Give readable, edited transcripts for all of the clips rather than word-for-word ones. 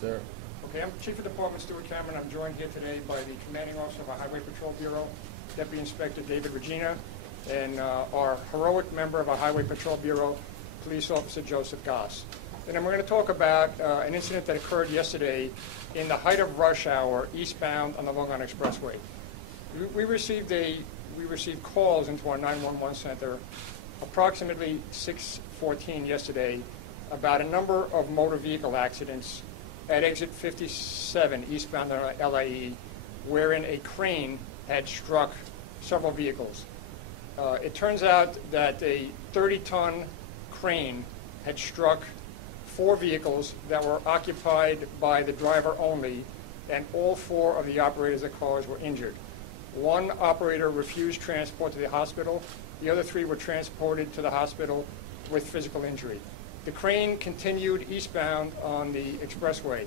sir. Okay, I'm Chief of Department Stuart Cameron. I'm joined here today by the Commanding Officer of our Highway Patrol Bureau, Deputy Inspector David Regina, and our heroic member of our Highway Patrol Bureau, Police Officer Joseph Goss. And then we're going to talk about an incident that occurred yesterday in the height of rush hour eastbound on the Long Island Expressway. We received calls into our 911 center approximately 6:14 yesterday about a number of motor vehicle accidents at exit 57 eastbound on LIE, wherein a crane had struck several vehicles. It turns out that a 30-ton crane had struck 4 vehicles that were occupied by the driver only, and all 4 of the operators of the cars were injured. 1 operator refused transport to the hospital. The other 3 were transported to the hospital with physical injury. The crane continued eastbound on the expressway.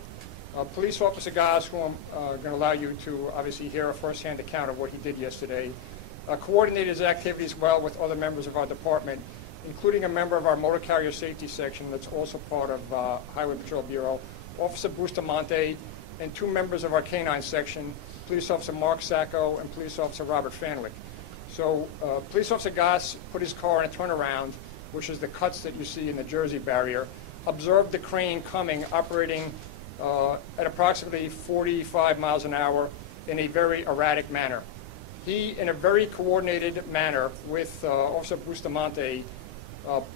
Police Officer Goss, who I'm going to allow you to obviously hear a first-hand account of what he did yesterday, coordinated his activities well with other members of our department, including a member of our motor carrier safety section that's also part of Highway Patrol Bureau, Officer Bustamante, and 2 members of our canine section, Police Officer Mark Sacco and Police Officer Robert Fanlick. So Police Officer Goss put his car in a turnaround, which is the cuts that you see in the Jersey barrier, observed the crane coming, operating at approximately 45 miles an hour in a very erratic manner. He, in a very coordinated manner with Officer Bustamante,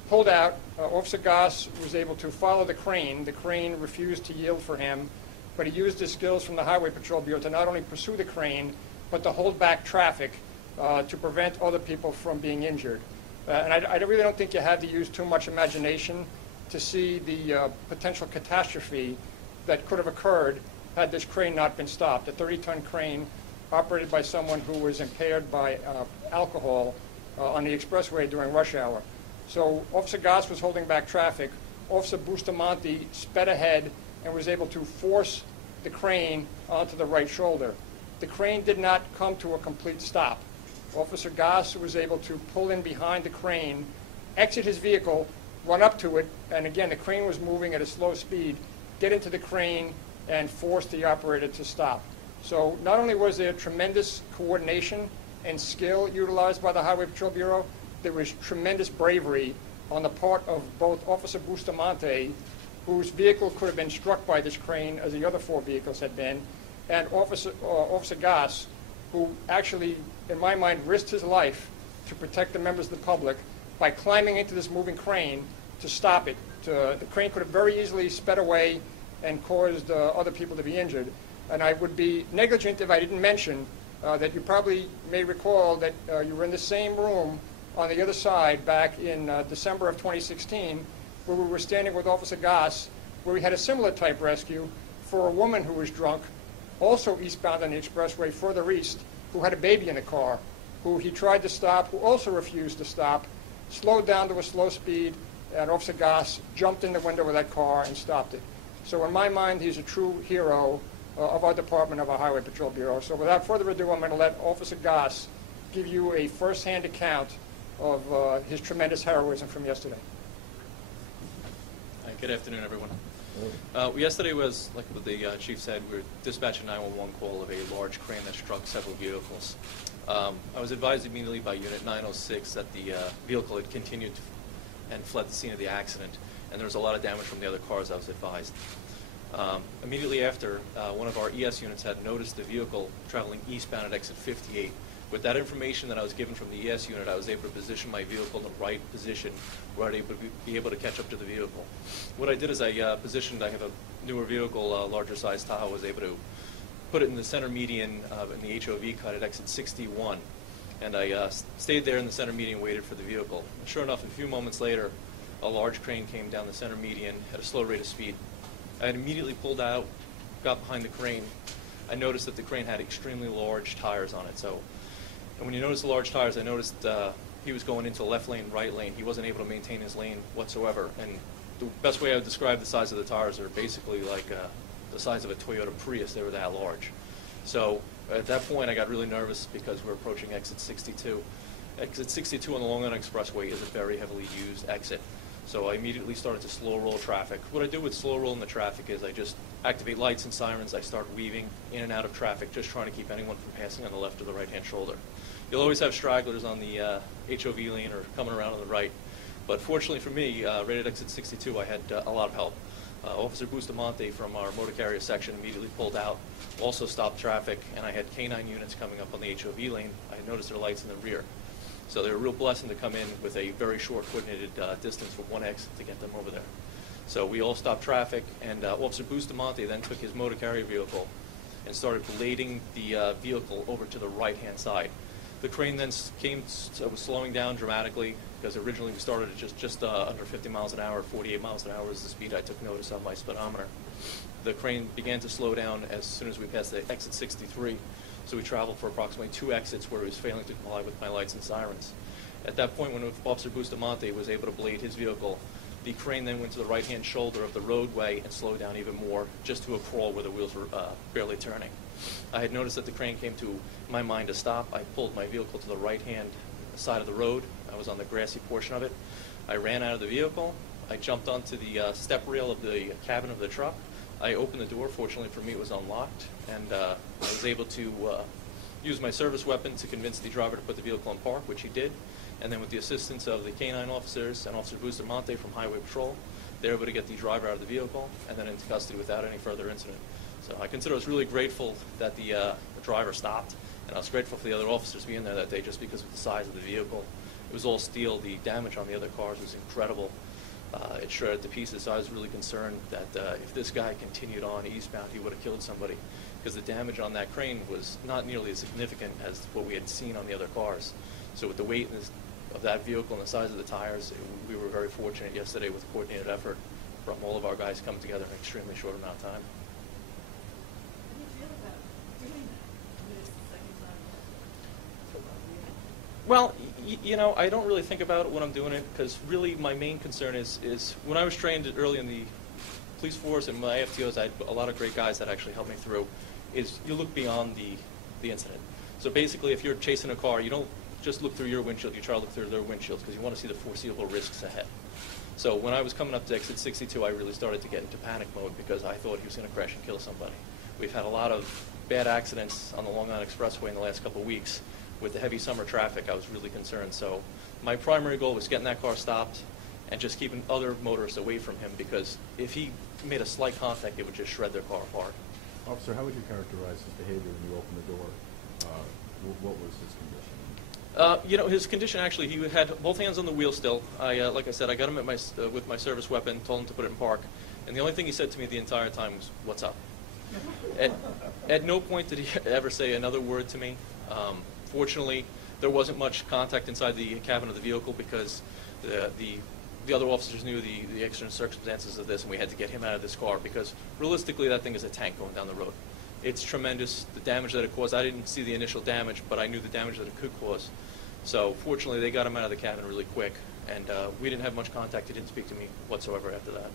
pulled out. Officer Goss was able to follow the crane. The crane refused to yield for him, but he used his skills from the Highway Patrol Bureau to not only pursue the crane, but to hold back traffic to prevent other people from being injured. And I really don't think you had to use too much imagination to see the potential catastrophe that could have occurred had this crane not been stopped. A 30-ton crane operated by someone who was impaired by alcohol on the expressway during rush hour. So Officer Goss was holding back traffic. Officer Bustamante sped ahead and was able to force the crane onto the right shoulder. The crane did not come to a complete stop. Officer Goss was able to pull in behind the crane, exit his vehicle, run up to it, and again, the crane was moving at a slow speed, get into the crane, and force the operator to stop. So not only was there tremendous coordination and skill utilized by the Highway Patrol Bureau, there was tremendous bravery on the part of both Officer Bustamante, whose vehicle could have been struck by this crane as the other 4 vehicles had been, and Officer Goss, who actually, in my mind, risked his life to protect the members of the public by climbing into this moving crane to stop it. The crane could have very easily sped away and caused other people to be injured. And I would be negligent if I didn't mention that you probably may recall that you were in the same room on the other side back in December of 2016, where we were standing with Officer Goss, where we had a similar type rescue for a woman who was drunk, also eastbound on the expressway further east, who had a baby in the car, who he tried to stop, who also refused to stop, slowed down to a slow speed, and Officer Goss jumped in the window of that car and stopped it. So in my mind, he's a true hero of our department, of our Highway Patrol Bureau. So without further ado, I'm going to let Officer Goss give you a first-hand account of his tremendous heroism from yesterday. Hi, good afternoon, everyone. Yesterday was, like what the chief said, we were dispatching 911 call of a large crane that struck several vehicles. I was advised immediately by Unit 906 that the vehicle had continued and fled the scene of the accident, and there was a lot of damage from the other cars, I was advised. Immediately after, one of our ES units had noticed the vehicle traveling eastbound at exit 58. With that information that I was given from the ES unit, I was able to position my vehicle in the right position where I'd be able to catch up to the vehicle. What I did is I have a newer vehicle, larger size Tahoe, was able to put it in the center median in the HOV cut at exit 61. And I stayed there in the center median, waited for the vehicle. And sure enough, a few moments later, a large crane came down the center median at a slow rate of speed. I had immediately pulled out, got behind the crane. I noticed that the crane had extremely large tires on it. And when you notice the large tires, I noticed he was going into left lane, right lane. He wasn't able to maintain his lane whatsoever. And the best way I would describe the size of the tires are basically like the size of a Toyota Prius. They were that large. So at that point, I got really nervous because we were approaching exit 62. Exit 62 on the Long Island Expressway is a very heavily used exit. So I immediately started to slow roll traffic. What I do with slow rolling the traffic is I just activate lights and sirens. I start weaving in and out of traffic, just trying to keep anyone from passing on the left or the right-hand shoulder. You'll always have stragglers on the HOV lane or coming around on the right. But fortunately for me, right at exit 62, I had a lot of help. Officer Bustamante from our motor carrier section immediately pulled out, also stopped traffic, and I had K-9 units coming up on the HOV lane. I noticed their lights in the rear. So they were a real blessing to come in with a very short coordinated distance from one exit to get them over there. So we all stopped traffic, and Officer Bustamante then took his motor carrier vehicle and started blading the vehicle over to the right-hand side. The crane then was slowing down dramatically, because originally we started at just under 50 miles an hour. 48 miles an hour is the speed I took notice on my speedometer. The crane began to slow down as soon as we passed the exit 63. So we traveled for approximately 2 exits where he was failing to comply with my lights and sirens. At that point, when Officer Bustamante was able to blade his vehicle, the crane then went to the right-hand shoulder of the roadway and slowed down even more, just to a crawl where the wheels were barely turning. I had noticed that the crane came to my mind to stop. I pulled my vehicle to the right-hand side of the road. I was on the grassy portion of it. I ran out of the vehicle. I jumped onto the step rail of the cabin of the truck. I opened the door. Fortunately for me, it was unlocked, and I was able to use my service weapon to convince the driver to put the vehicle in park, which he did. And then with the assistance of the K-9 officers and Officer Bustamante from Highway Patrol, they were able to get the driver out of the vehicle and then into custody without any further incident. So I consider I was really grateful that the driver stopped, and I was grateful for the other officers being there that day just because of the size of the vehicle. It was all steel. The damage on the other cars was incredible. It shredded to pieces, so I was really concerned that if this guy continued on eastbound, he would have killed somebody, because the damage on that crane was not nearly as significant as what we had seen on the other cars. So with the weight of that vehicle and the size of the tires, we were very fortunate yesterday with a coordinated effort from all of our guys coming together in an extremely short amount of time. How do you feel about doing that? I mean, it's the second time. Well, you know, I don't really think about it when I'm doing it, because really my main concern is when I was trained early in the police force and my FTOs, I had a lot of great guys that actually helped me through, is you look beyond the incident. So basically, if you're chasing a car, you don't just look through your windshield, you try to look through their windshields, because you want to see the foreseeable risks ahead. So when I was coming up to exit 62, I really started to get into panic mode, because I thought he was going to crash and kill somebody. We've had a lot of bad accidents on the Long Island Expressway in the last couple of weeks. With the heavy summer traffic, I was really concerned. So my primary goal was getting that car stopped and just keeping other motorists away from him, because if he made a slight contact, it would just shred their car apart. Officer, how would you characterize his behavior when you opened the door? What was his condition? You know, his condition, actually, he had both hands on the wheel still. Like I said, I got him with my service weapon, told him to put it in park. And the only thing he said to me the entire time was, "What's up?" At no point did he ever say another word to me. Fortunately, there wasn't much contact inside the cabin of the vehicle, because the other officers knew the exigent circumstances of this, and we had to get him out of this car, because realistically that thing is a tank going down the road. It's tremendous, the damage that it caused. I didn't see the initial damage, but I knew the damage that it could cause. So fortunately, they got him out of the cabin really quick, and we didn't have much contact. He didn't speak to me whatsoever after that.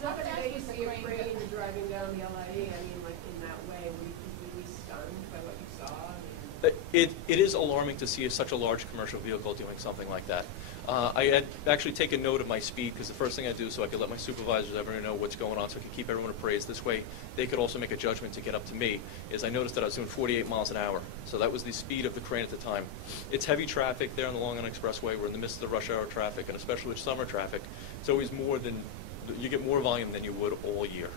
So how did you see a crane driving down the LIE? I mean, like in that way, were you completely stunned by what you saw? I mean, It is alarming to see such a large commercial vehicle doing something like that. I had actually taken note of my speed, because the first thing I do, so I could let my supervisors ever know what's going on, so I could keep everyone appraised. This way, they could also make a judgment to get up to me, is I noticed that I was doing 48 miles an hour. So that was the speed of the crane at the time. It's heavy traffic there on the Long Island Expressway. We're in the midst of the rush hour traffic, and especially with summer traffic. It's always more than, you get more volume than you would all year.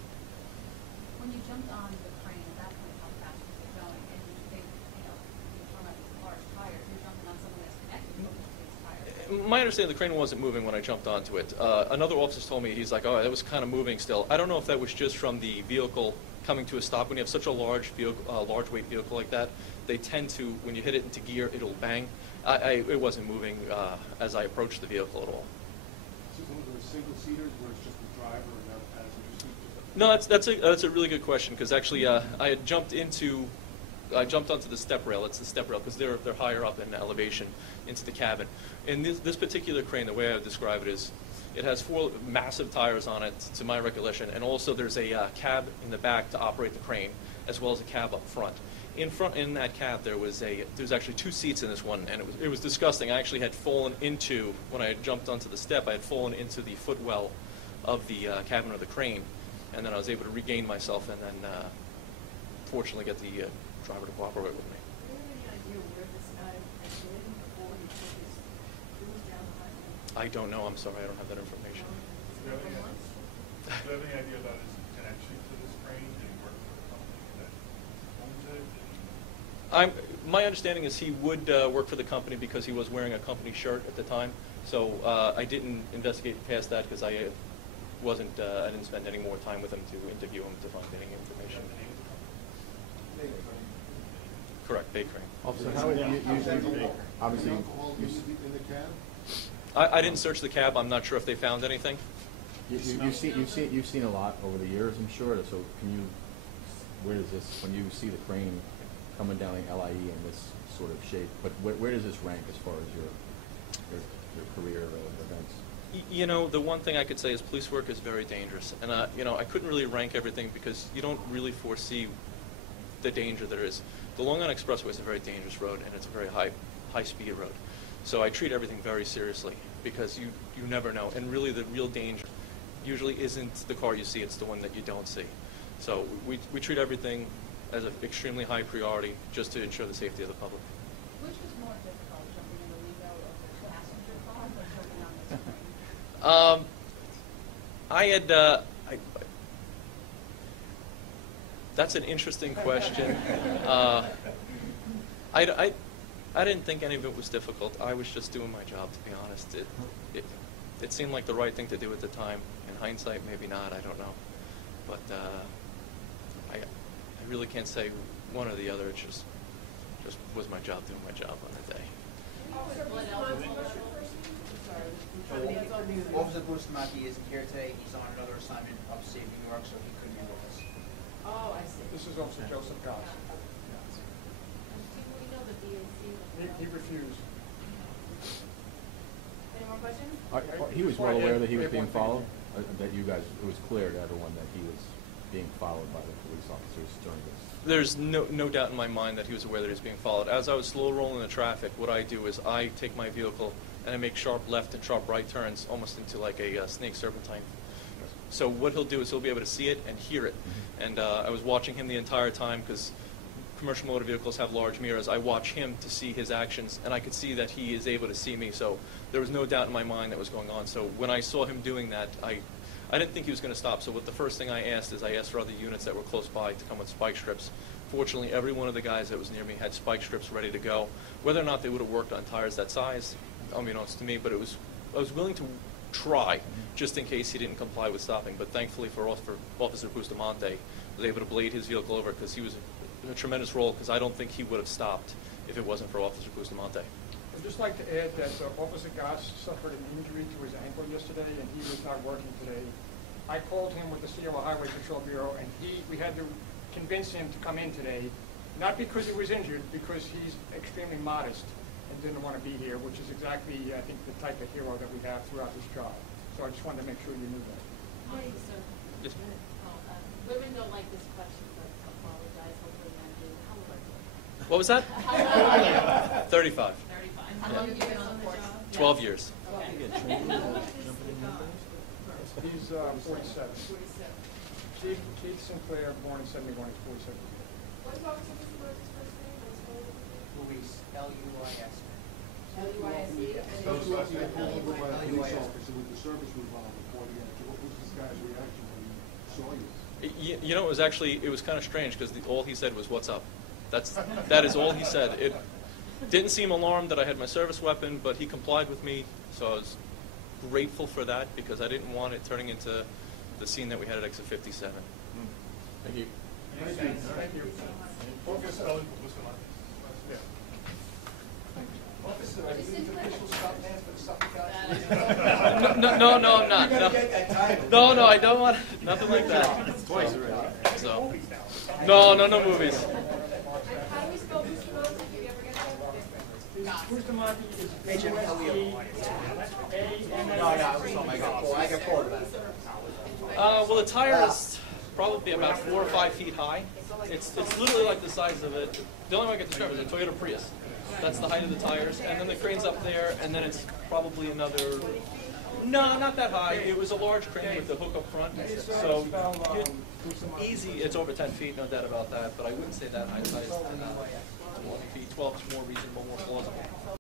When you jumped on the crane, at that point, how fast was it going? And they, you're talking about large tires, you're jumping on something that's connected to these tires. My understanding, the crane wasn't moving when I jumped onto it. Another officer told me, he's like, "Oh, it was kind of moving still." I don't know if that was just from the vehicle coming to a stop. When you have such a large vehicle, large weight vehicle like that, they tend to, when you hit it into gear, it'll bang. It wasn't moving as I approached the vehicle at all. Is it one of those single seaters where it's just the driver and no passenger seat? No, that's a really good question, because actually I had jumped onto the step rail. It's the step rail, because they're higher up in elevation into the cabin. And this particular crane, the way I would describe it is, it has 4 massive tires on it, to my recollection, and also there's a cab in the back to operate the crane, as well as a cab up front. in that cab there was actually 2 seats in this one, and it was disgusting. I actually had fallen into, when I had jumped onto the step, I had fallen into the footwell of the cabin of the crane, and then I was able to regain myself and then fortunately get the driver to cooperate with me. Do you have any idea where this guy had been before he took his cruise down the highway? I don't know. I'm sorry. I don't have that information. Do you have any idea about his connection to this crane? Did he work for a company that owns it? My understanding is he would work for the company because he was wearing a company shirt at the time. So I didn't investigate past that because I didn't spend any more time with him to interview him to find any information. Correct, Bay Crane. Officer Howard, obviously, in the cab? I didn't search the cab. I'm not sure if they found anything. you've seen a lot over the years, I'm sure. So where does this, when you see the crane coming down the LIE in this sort of shape, but where does this rank as far as your career events? You know, the one thing I could say is police work is very dangerous, and you know, I couldn't really rank everything because you don't really foresee the danger there is. The Long Island Expressway is a very dangerous road, and it's a very high-speed road. So I treat everything very seriously because you never know, and really the real danger usually isn't the car you see; it's the one that you don't see. So we treat everything as an extremely high priority just to ensure the safety of the public. Which was more difficult, jumping in the window of the passenger car or jumping on the screen? That's an interesting question. I didn't think any of it was difficult. I was just doing my job, to be honest. It seemed like the right thing to do at the time. In hindsight, maybe not. I don't know. But I really can't say one or the other. It just was my job doing my job on the day. Officer Bustamante isn't here today. He's on another assignment upstate New York, so he couldn't be with us. Oh, I see. This is Officer Joseph Goss. He refused. Any more questions? He was well aware that he was being followed? That you guys, it was clear to everyone that he was being followed by the police officers during this? There's no doubt in my mind that he was aware that he was being followed. As I was slow rolling the traffic, what I do is I take my vehicle and I make sharp left and sharp right turns almost into like a snake serpentine. So what he'll do is he'll be able to see it and hear it. And I was watching him the entire time because commercial motor vehicles have large mirrors. I watch him to see his actions, and I could see that he is able to see me. So there was no doubt in my mind that was going on. So when I saw him doing that, I didn't think he was going to stop. So the first thing I asked is I asked for other units that were close by to come with spike strips. Fortunately, every one of the guys that was near me had spike strips ready to go. Whether or not they would have worked on tires that size, unbeknownst to me, but I was willing to try just in case he didn't comply with stopping. But thankfully for Officer Bustamante, I was able to blade his vehicle over because he was in a tremendous role because I don't think he would have stopped if it wasn't for Officer Bustamante. I'd just like to add that Officer Goss suffered an injury to his ankle yesterday, and he was not working today. I called him with the COA Highway Patrol Bureau, and we had to convince him to come in today, not because he was injured, because he's extremely modest and didn't want to be here, which is exactly, I think, the type of hero that we have throughout this job. So I just wanted to make sure you knew that. Yes. Women don't like this question, but apologize. Hopefully men do. How old are you? What was that? 35. 35. How long have you been on the force? 12 years. He's 47. Keith Sinclair, born in 71, is 47. What's Officer Bustamante's first name? Luis, L-U-I-S. L-U-I-S-E? So was last night pulled over by a police officer with the service revolver pointing at you. What was this guy's reaction when he saw you? You know, it was kind of strange because all he said was, "What's up?" That is all he said. It didn't seem alarmed that I had my service weapon, but he complied with me, so I was grateful for that because I didn't want it turning into the scene that we had at exit 57. Thank you. Thank you. Officer Bustamante. Yeah. Officer, are you the official stunt man for the Suffolk County? No, I'm not. No, I don't want nothing like that. Twice already. So, no movies. How do we spell Bustamante? Did you ever get that? Bustamante is I got called about it. Well, the tire is probably about 4 or 5 feet high. It's literally like the size of it. The only way I can describe it is a Toyota Prius. That's the height of the tires, and then the crane's up there, and then it's probably another. No, not that high. It was a large crane with the hook up front, so easy. It's over 10 feet, no doubt about that. But I wouldn't say that high size. 20 feet, 12 is more reasonable, more plausible.